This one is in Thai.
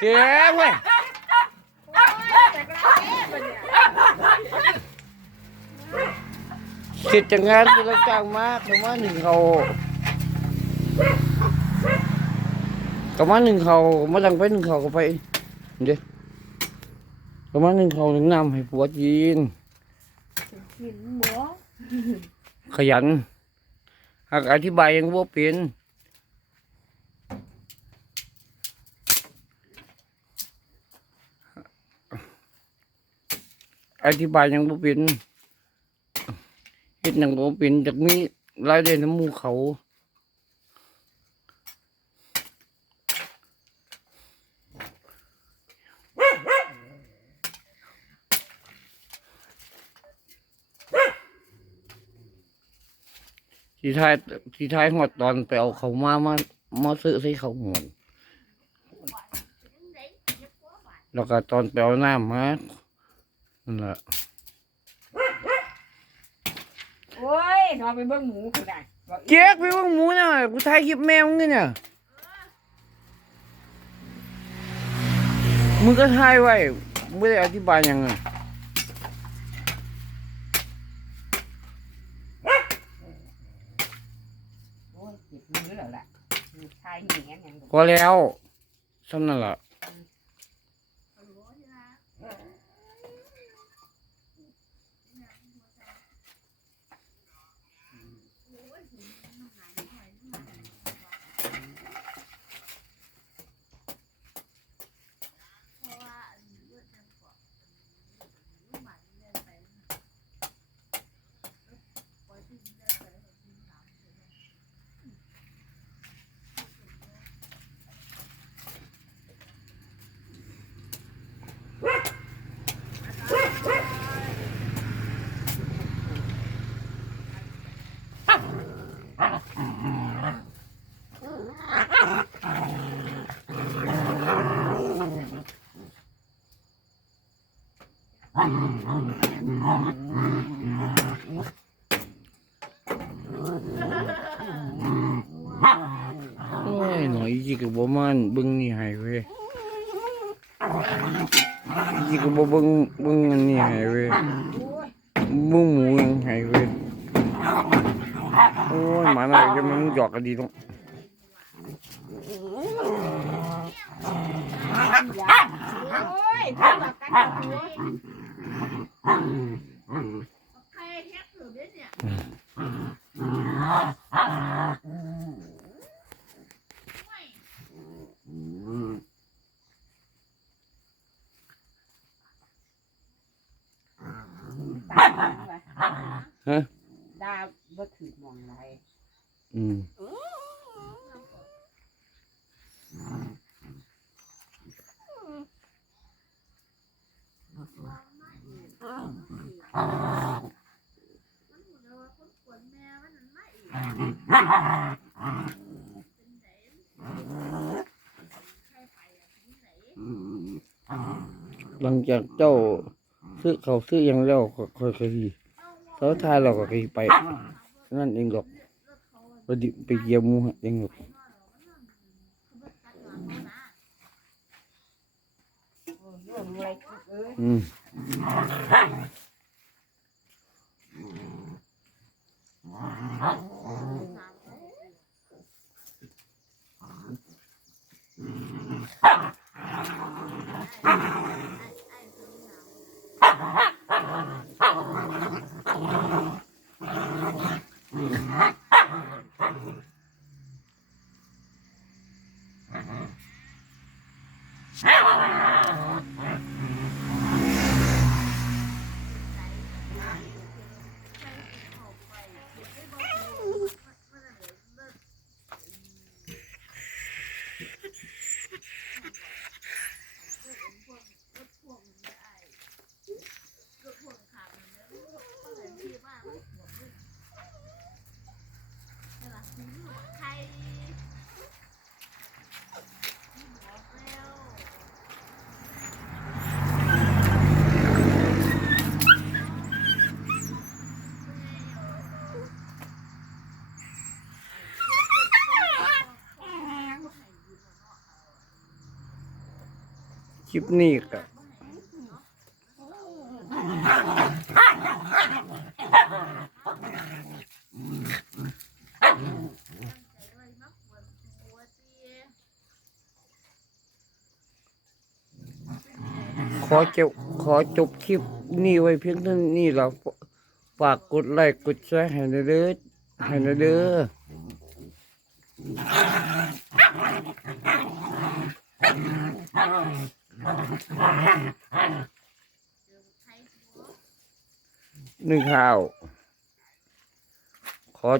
เจ๊งเว้ยเสร็จจากงานที่เราจ้างมากประมาณหนึ่งเขาประมาณหนึ่งเขามาดังไปหนึ่งเขาก็ไปเดี๋ยวประมาณหนึ่งเขาหนึ่งน้ำให้ผัวกินกินหมูขยันหากอธิบายยังบ่เป็น อธิบายยังบ่เป็นเฮ็ดหยังบ่เป็นจากมีรายได้น้ำหมูเขาที่ท้ายที่ท้ายหอดตอนไปเอาเขามามามาซื้อใส่เขาหมดแล้วก็ตอนไปเอาน้ำมา นั่นแหละโอ้ยนอนไปเบิ่งหมูก็ได้บอกเจ๊กไปว่าหมูน่ะกูถ่ายคลิปแมวมึงเนี่ย มึงก็ถ่ายไว้ไม่ได้อธิบายหยังไงโอ้ยเจ็บมือแล้วล่ะชายเหนียนอย่างพอแล้วสำนั่นแหละ โอ้ยหน่อยจีกับบ่มันเบิ่งนี่ให้เว้ยจีกับบ่เบิ่งเบิ่งอันนี้ให้เว้ยเบิ่งหมูยังให้เว้ยโอ้ยหมาหน่อยจะมันหยอกกันดีตรงโอ้ยทำแบบกันกับหัวฮะ ดาบ่ถือมองไร อืมหลังจากเจ้าซื้อเขาซื้อยังแล้วก็ค่อยๆดีเขาทายเราก็ค่อยไป นั่นเองหรอก ไปไปเกี่ยวมูยังลูกอืม Ah! คลิปนี้ก็ขอจบขอจบคลิปนี้ไว้เพียงเท่านี้แล้วฝากกดไลค์กดแชร์ให้หน่อยเด้อให้หน่อยเด้อ นึ่งข้าวขอ